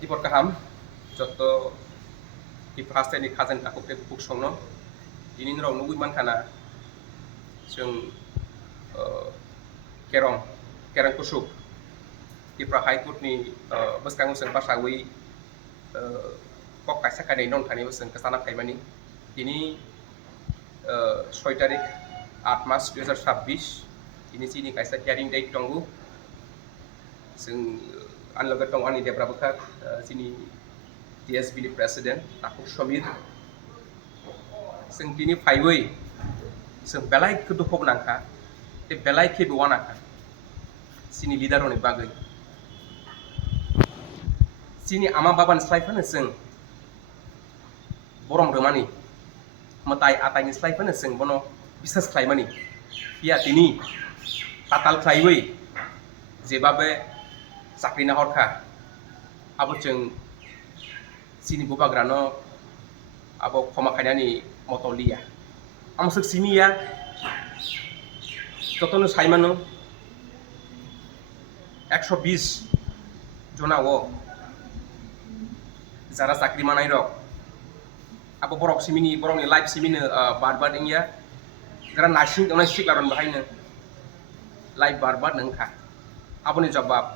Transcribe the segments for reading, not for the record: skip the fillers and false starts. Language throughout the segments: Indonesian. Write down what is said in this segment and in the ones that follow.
Tibor kaham joto di prasta ni khazen takuk te buk songno ini nrong nugui man kana जों kerong kusuk di pra high court ni beskang useng pasawi kok kaisa kadai non thani useng kesana kaimani ini 6 tarik 8 Maret 2026 ini sini kaisa hearing date tonggu जों anlogat tong ani debra bakak sini DSB ni president takuk Shamir जों दिनै फाइबै जों बेलाय kedupok nangka te belai ke buwanaka sini leader oni bagai sini ama baban slaifan जों borong remani matai atani slaifan जों bono bisas klaimani ya tini patal klaibai jebabe sakrina horka abo जों sini bubagrano abo khomakhainani motolia amsuk sini ya যতনো সাইমানো 120 জনা ও যারা চাকরি মানাই রক আবো বরক সিমিনি বরংনি লাইফ সিমিনো বারবার ইয়া যারা নার্সিং দনাই সিকলারন বাহাইनो লাইফ বারবার নংখা আবনি জবাব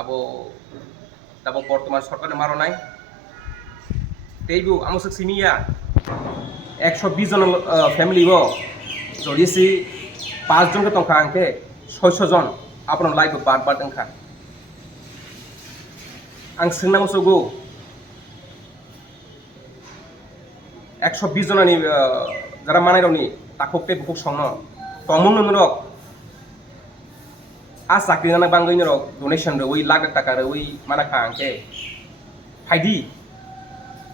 আবো দাবো বর্তমান সরকারে মারনাই তেইবু আমসক সিমিয়া 120 জন ফ্যামিলি ও জড়িয়েছি 5 জন তংখা আংকে 600 জন আপনার লাইফ বারবার তংখা आं सोंनांगौसोगौ 120 জনানি যারা মানাইরনি তাকপে বুকুক সংनो তমুন নরক आ চাকরি নানা বাঙ্গৈ নরক ডোনেশন রে ওই লাখ টাকা রে ওই মানাখা আংকে फाइदि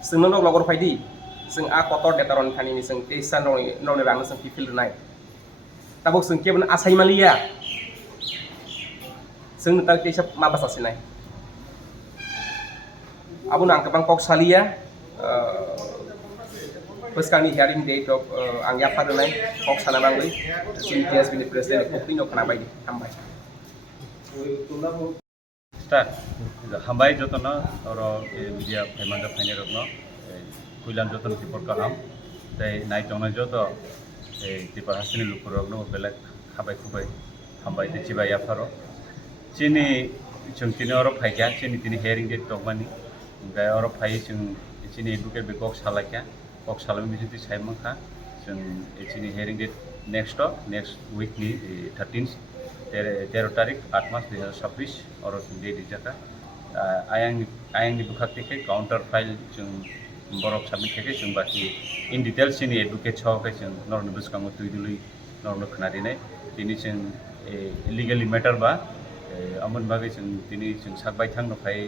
जोंनो लगर फाइदि जों आ कतर डेटारन खानिनि जों तेसान रनि रांनो जों फिल नाय ताबो जों केबन आसाइमालिया जों ता केसा माबासासिनाय abun ang kabang kok salia beskang ni hearing date of ang yapa dunai kok sana bangui sin TSB ni president kopni no kana bai hambai start hambai jotona oro media phaimanda phaine rokno kuilam joton tipor kaham tai nai tongna joto tipor hasini lupur rokno belak khabai khubai hambai te chiba yaparo chini chung tini oro phaikya chini tini hearing date tokmani gai oro phai chung chini educate be kok salakya kok salami bisiti saimangkha chung chini hearing date next week ni 13th 13 tarik 8 Maret 2026 oro date dijaka ayang ni bukhak থেকে counter file chung borok submit থেকে chung baki in detail chini educate chawkai chung norno buskango tuidului norno khnadinai tini chung legally matter ba amon bagai chung tini chung sakbai thangno phai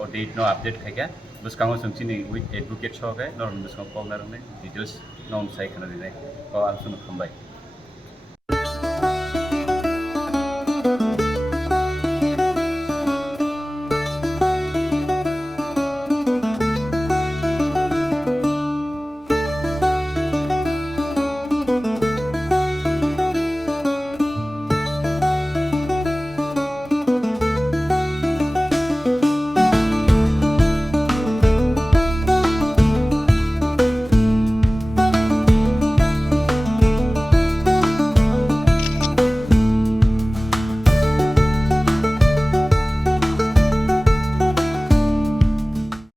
or date no update khaika buskango chung chini with advocate chawkai norno buskang pogna rane details non sai khana dinai ko alsun khambai